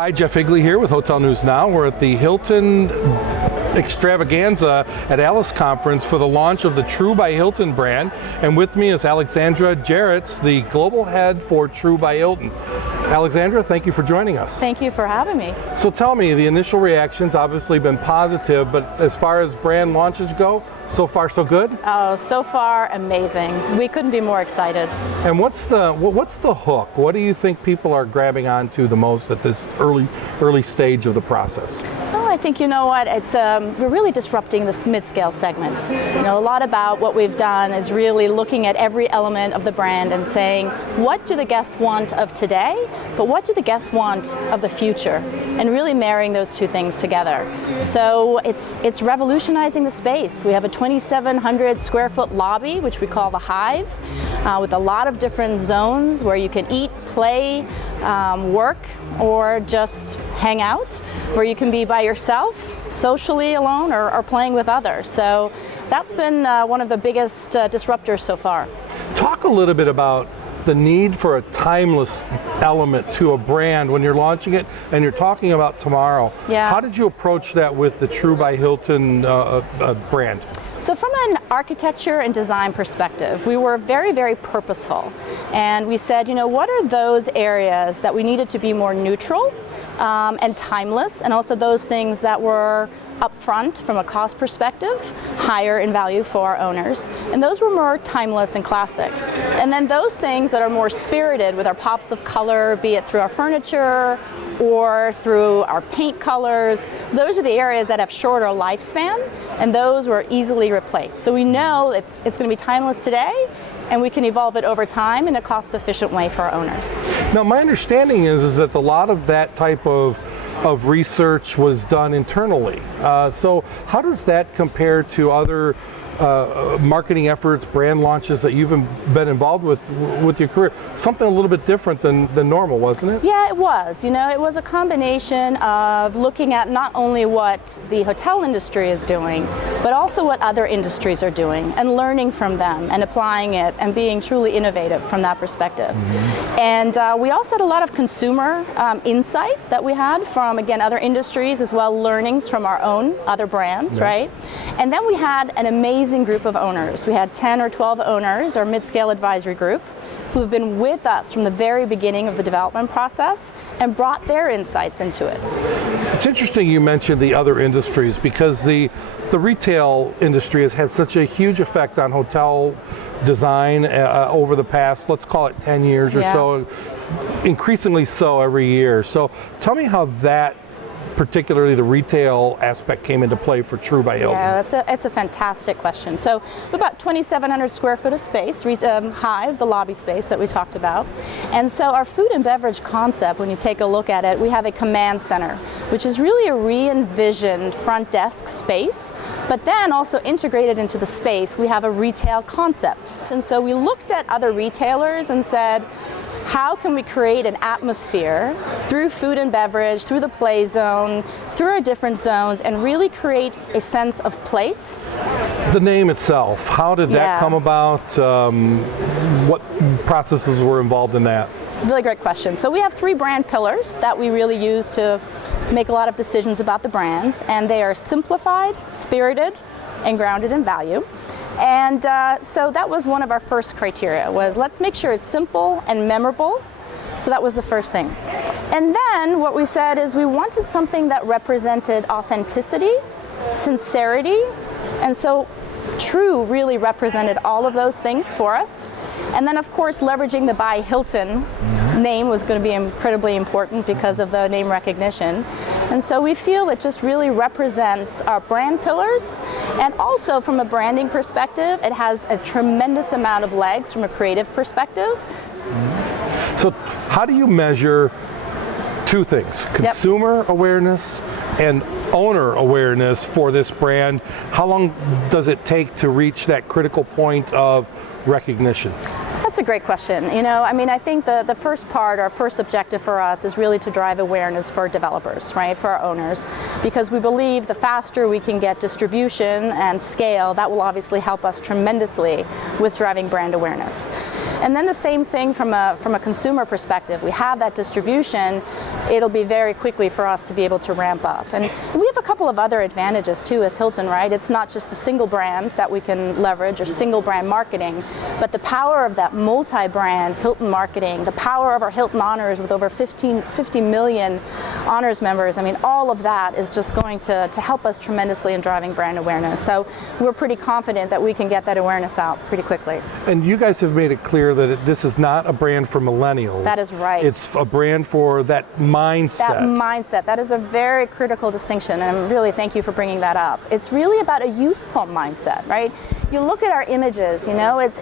Hi, Jeff Higley here with Hotel News Now. We're at the Hilton Extravaganza at Alice Conference for the launch of the True by Hilton brand. And with me is Alexandra Jaritz, the global head for True by Hilton. Alexandra, thank you for joining us. Thank you for having me. So tell me, the initial reaction's obviously been positive, but as far as brand launches go, so far so good? Oh, so far amazing. We couldn't be more excited. And what's the hook? What do you think people are grabbing onto the most at this early stage of the process? Well, I think, you know what, it's we're really disrupting this mid-scale segment. You know, a lot about what we've done is really looking at every element of the brand and saying, what do the guests want of today, but what do the guests want of the future? And really marrying those two things together. So it's revolutionizing the space. We have a 2,700 square foot lobby, which we call the Hive, with a lot of different zones where you can eat, play, work, or just hang out, where you can be by yourself, socially alone, or playing with others. So that's been one of the biggest disruptors so far. Talk a little bit about the need for a timeless element to a brand when you're launching it and you're talking about tomorrow. Yeah. How did you approach that with the True by Hilton brand? So from an architecture and design perspective, we were very, very purposeful. And we said, you know, what are those areas that we needed to be more neutral and timeless, and also those things that were upfront from a cost perspective, higher in value for our owners. And those were more timeless and classic. And then those things that are more spirited with our pops of color, be it through our furniture or through our paint colors, those are the areas that have shorter lifespan, and those were easily replaced. So we know it's going to be timeless today, and we can evolve it over time in a cost-efficient way for our owners. Now, my understanding is that a lot of that type of research was done internally. So how does that compare to other marketing efforts, brand launches that you've been involved with your career? Something a little bit different than normal, wasn't it? Yeah, it was. You know, it was a combination of looking at not only what the hotel industry is doing, but also what other industries are doing, and learning from them and applying it and being truly innovative from that perspective. Mm-hmm. And we also had a lot of consumer insight that we had from, again, other industries, as well learnings from our own other brands, yeah. Right? And then we had an amazing group of owners. We had 10 or 12 owners, our mid-scale advisory group, who have been with us from the very beginning of the development process and brought their insights into it. It's interesting you mentioned the other industries, because the retail industry has had such a huge effect on hotel design over the past, let's call it 10 years or so, increasingly so every year. So tell me how that, particularly the retail aspect, came into play for True by Hilton. Yeah, it's a fantastic question. So about 2,700 square foot of space, Hive, the lobby space that we talked about. And so our food and beverage concept, when you take a look at it, we have a command center, which is really a re-envisioned front desk space, but then also integrated into the space, we have a retail concept. And so we looked at other retailers and said, how can we create an atmosphere through food and beverage, through the play zone, through our different zones, and really create a sense of place? The name itself, how did that come about? What processes were involved in that? Really great question. So we have 3 brand pillars that we really use to make a lot of decisions about the brand, and they are simplified, spirited, and grounded in value. And so that was one of our first criteria, was let's make sure it's simple and memorable. So that was the first thing. And then what we said is we wanted something that represented authenticity, sincerity, and so True really represented all of those things for us. And then, of course, leveraging the by Hilton name was going to be incredibly important because of the name recognition. And so we feel it just really represents our brand pillars, and also from a branding perspective, it has a tremendous amount of legs from a creative perspective. So how do you measure two things, consumer awareness and owner awareness for this brand? How long does it take to reach that critical point of recognition? That's a great question. You know, I mean, I think the first part, our first objective for us is really to drive awareness for developers, right, for our owners, because we believe the faster we can get distribution and scale, that will obviously help us tremendously with driving brand awareness. And then the same thing from a consumer perspective. We have that distribution, it'll be very quickly for us to be able to ramp up. And we have a couple of other advantages too as Hilton, right? It's not just the single brand that we can leverage or single brand marketing, but the power of that multi-brand Hilton marketing, the power of our Hilton Honors with over 50 million Honors members. I mean, all of that is just going to help us tremendously in driving brand awareness. So we're pretty confident that we can get that awareness out pretty quickly. And you guys have made it clear that this is not a brand for millennials. That is right. It's a brand for that mindset. That mindset. That is a very critical distinction, and really thank you for bringing that up. It's really about a youthful mindset, right? You look at our images, you know, it's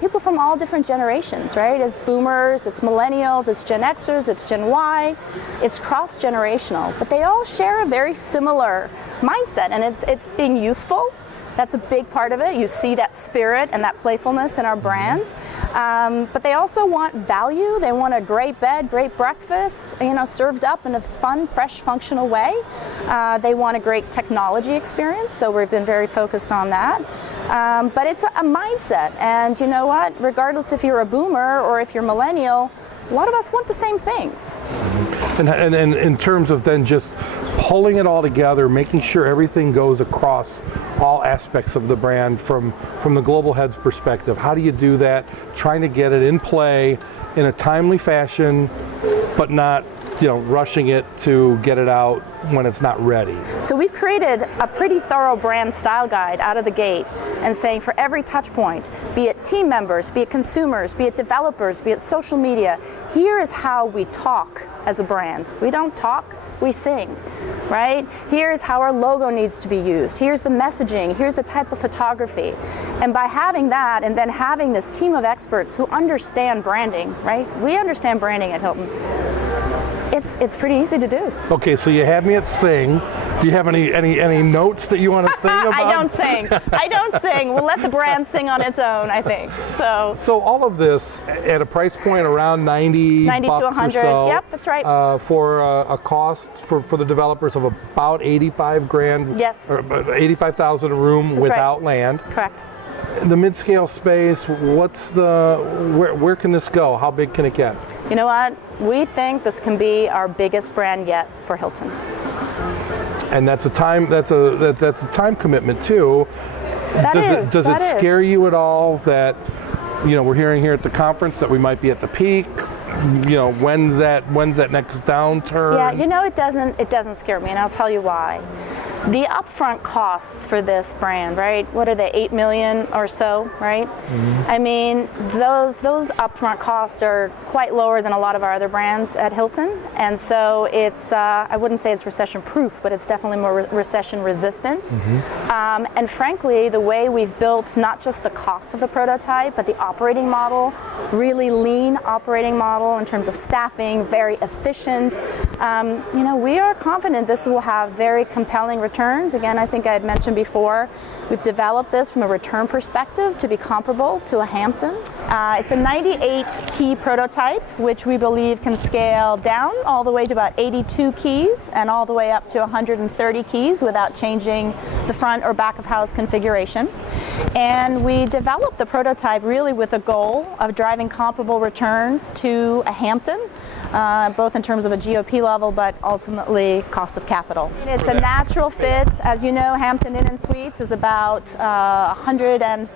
people from all different generations, right? It's boomers, it's millennials, it's Gen Xers, it's Gen Y, it's cross-generational, but they all share a very similar mindset, and it's being youthful. That's a big part of it. You see that spirit and that playfulness in our brand. But they also want value. They want a great bed, great breakfast, you know, served up in a fun, fresh, functional way. They want a great technology experience, so we've been very focused on that. But it's a mindset, and you know what? Regardless if you're a boomer or if you're millennial, a lot of us want the same things. And in terms of then just pulling it all together, making sure everything goes across all aspects of the brand from the global head's perspective, how do you do that? Trying to get it in play in a timely fashion, but not, you know, rushing it to get it out when it's not ready. So we've created a pretty thorough brand style guide out of the gate, and saying for every touch point, be it team members, be it consumers, be it developers, be it social media, here is how we talk as a brand. We don't talk, we sing, right? Here's how our logo needs to be used. Here's the messaging. Here's the type of photography. And by having that, and then having this team of experts who understand branding, right? We understand branding at Hilton. It's pretty easy to do. Okay, so you had me at sing. Do you have any notes that you want to sing about? I don't sing. I don't sing. We'll let the brand sing on its own, I think. So all of this at a price point around 90 to 100. Or so, yep, that's right. For a cost for the developers of about 85 grand. Yes. Or 85,000 a room That's without right. land. Correct. The mid-scale space, where can this go? How big can it get? You know what? We think this can be our biggest brand yet for Hilton. And that's a time commitment too. Does it scare you at all that, you know, we're hearing here at the conference that we might be at the peak? You know, when's that next downturn? Yeah, you know, it doesn't scare me, and I'll tell you why. The upfront costs for this brand, right? What are they, $8 million or so, right? Mm-hmm. I mean, those upfront costs are quite lower than a lot of our other brands at Hilton, and so it's I wouldn't say it's recession-proof, but it's definitely more recession-resistant. Mm-hmm. And frankly, the way we've built not just the cost of the prototype, but the operating model, really lean operating model in terms of staffing, very efficient. You know, we are confident this will have very compelling returns. Again, I think I had mentioned before, we've developed this from a return perspective to be comparable to a Hampton. It's a 98 key prototype, which we believe can scale down all the way to about 82 keys and all the way up to 130 keys without changing the front or back of house configuration. And we developed the prototype really with a goal of driving comparable returns to a Hampton, both in terms of a GOP level, but ultimately cost of capital. It's a natural fit. As you know, Hampton Inn and Suites is about $120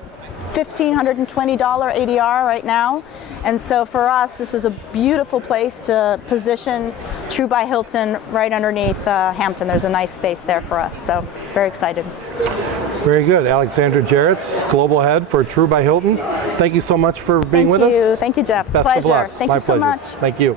ADR right now. And so for us, this is a beautiful place to position True by Hilton right underneath Hampton. There's a nice space there for us, so very excited. Very good. Alexandra Jaritz, Global Head for True by Hilton. Thank you so much for being with us. Thank you, Jeff. It's a Best of pleasure. luck. Thank My you so pleasure. much. Thank you.